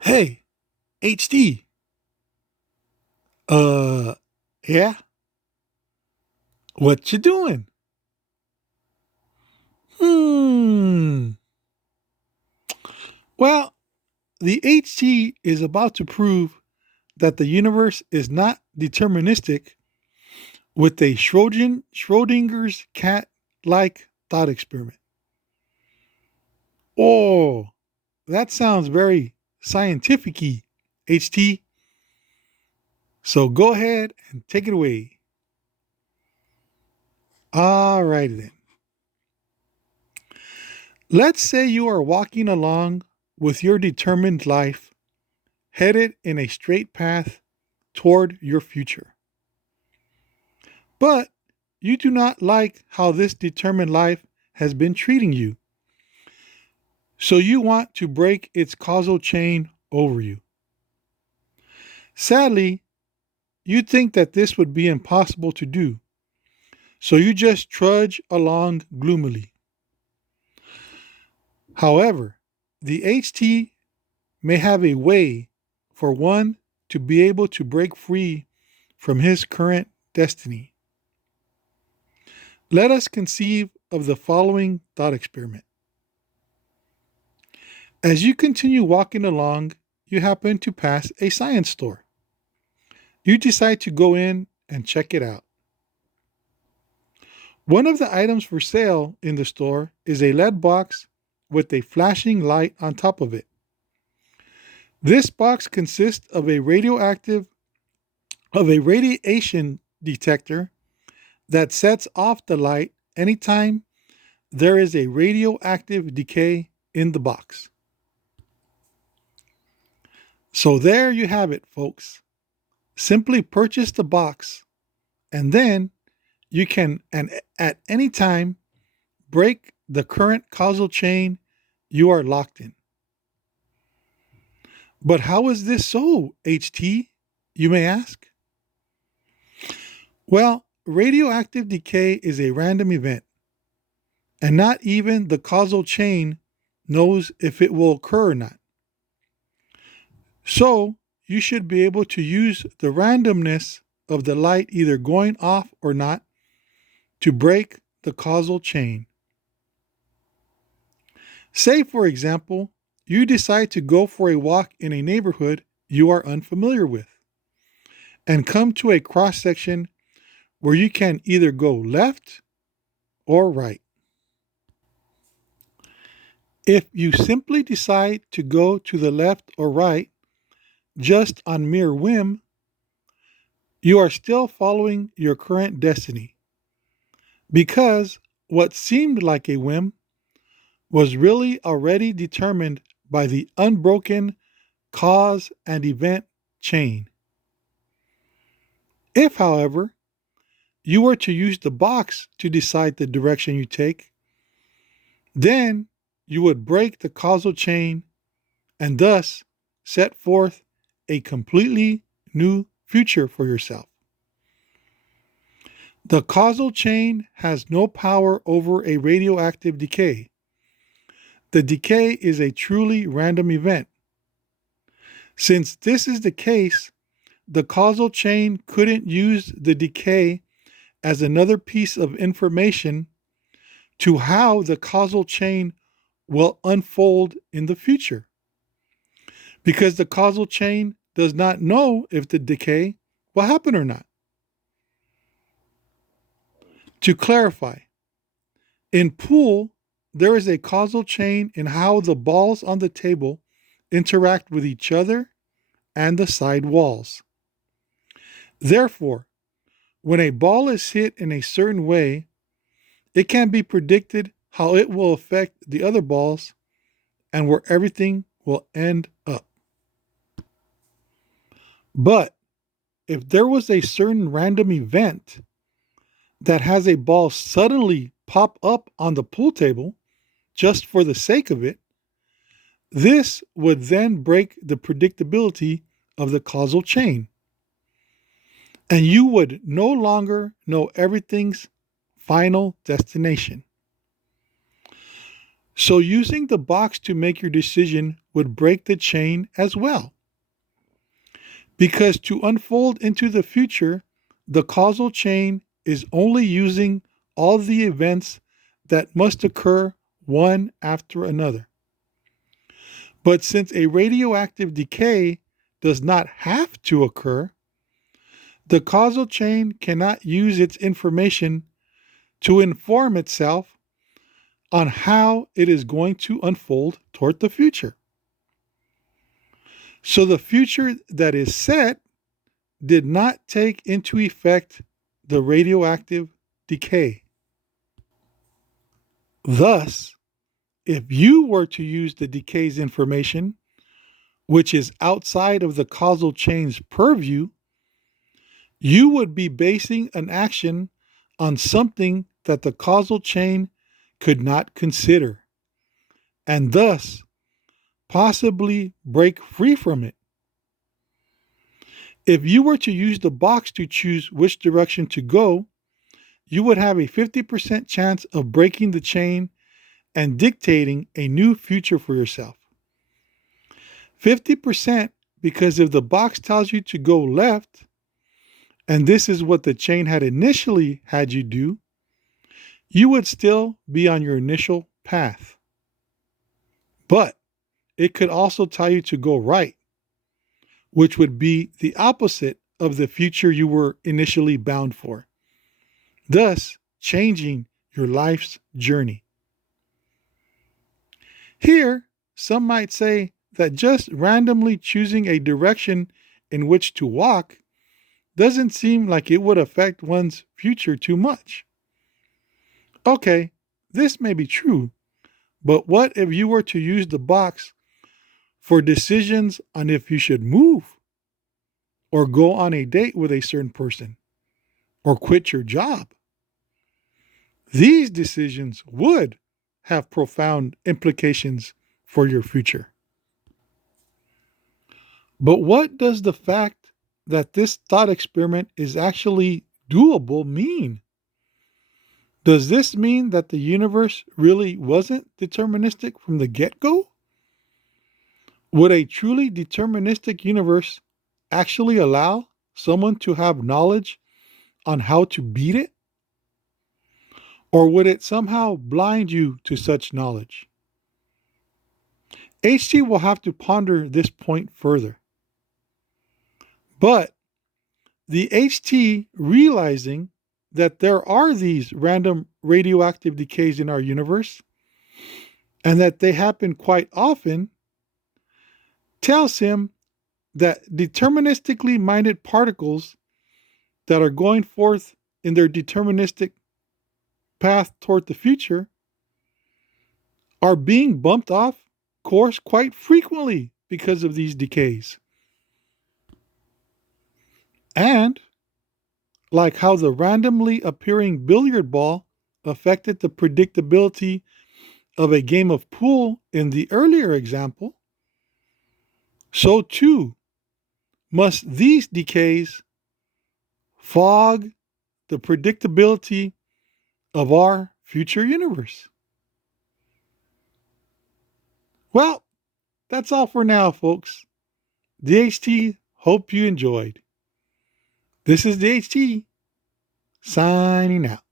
Hey, HD. Uh, yeah? What you doing? Hmm. Well, the HT is about to prove that the universe is not deterministic with a Schrodinger's cat-like thought experiment. Oh, that sounds very scientific-y, HT. So go ahead and take it away. All right then. Let's say you are walking along with your determined life headed in a straight path toward your future. But you do not like how this determined life has been treating you. So you want to break its causal chain over you. Sadly, you think that this would be impossible to do. So you just trudge along gloomily. However, the HT may have a way for one to be able to break free from his current destiny. Let us conceive of the following thought experiment. As you continue walking along, you happen to pass a science store. You decide to go in and check it out. One of the items for sale in the store is a lead box with a flashing light on top of it. This box consists of a radiation detector that sets off the light anytime there is a radioactive decay in the box. So there you have it, folks. Simply purchase the box and then you can, and at any time, break the current causal chain you are locked in. But how is this so, HT? You may ask. Well, radioactive decay is a random event, and not even the causal chain knows if it will occur or not. So, you should be able to use the randomness of the light either going off or not to break the causal chain. Say, for example, you decide to go for a walk in a neighborhood you are unfamiliar with and come to a cross section where you can either go left or right. If you simply decide to go to the left or right just on mere whim, you are still following your current destiny because what seemed like a whim was really already determined by the unbroken cause and event chain. If, however, you were to use the box to decide the direction you take, then you would break the causal chain and thus set forth a completely new future for yourself. The causal chain has no power over a radioactive decay. The decay is a truly random event. Since this is the case, the causal chain couldn't use the decay as another piece of information to how the causal chain will unfold in the future. Because the causal chain does not know if the decay will happen or not. To clarify, in pool, there is a causal chain in how the balls on the table interact with each other and the side walls. Therefore, when a ball is hit in a certain way, it can be predicted how it will affect the other balls and where everything will end up. But if there was a certain random event that has a ball suddenly pop up on the pool table just for the sake of it, this would then break the predictability of the causal chain. And you would no longer know everything's final destination. So, using the box to make your decision would break the chain as well. Because to unfold into the future, the causal chain is only using all the events that must occur one after another. But since a radioactive decay does not have to occur, the causal chain cannot use its information to inform itself on how it is going to unfold toward the future. So the future that is set did not take into effect the radioactive decay. Thus, if you were to use the decay's information, which is outside of the causal chain's purview, you would be basing an action on something that the causal chain could not consider, and thus possibly break free from it. If you were to use the box to choose which direction to go, you would have a 50% chance of breaking the chain and dictating a new future for yourself. 50% because if the box tells you to go left, and this is what the chain had initially had you do, you would still be on your initial path. But it could also tell you to go right, which would be the opposite of the future you were initially bound for, thus changing your life's journey. Here, some might say that just randomly choosing a direction in which to walk doesn't seem like it would affect one's future too much. Okay, this may be true, but what if you were to use the box for decisions on if you should move, or go on a date with a certain person, or quit your job? These decisions would have profound implications for your future. But what does the fact that this thought experiment is actually doable mean? Does this mean that the universe really wasn't deterministic from the get-go? Would a truly deterministic universe actually allow someone to have knowledge on how to beat it? Or would it somehow blind you to such knowledge? HT will have to ponder this point further. But the HT realizing that there are these random radioactive decays in our universe and that they happen quite often tells him that deterministically minded particles that are going forth in their deterministic path toward the future are being bumped off course quite frequently because of these decays. And like how the randomly appearing billiard ball affected the predictability of a game of pool in the earlier example, so too must these decays fog the predictability of our future universe. Well, that's all for now, folks. DHT, hope you enjoyed. This is DHT, signing out.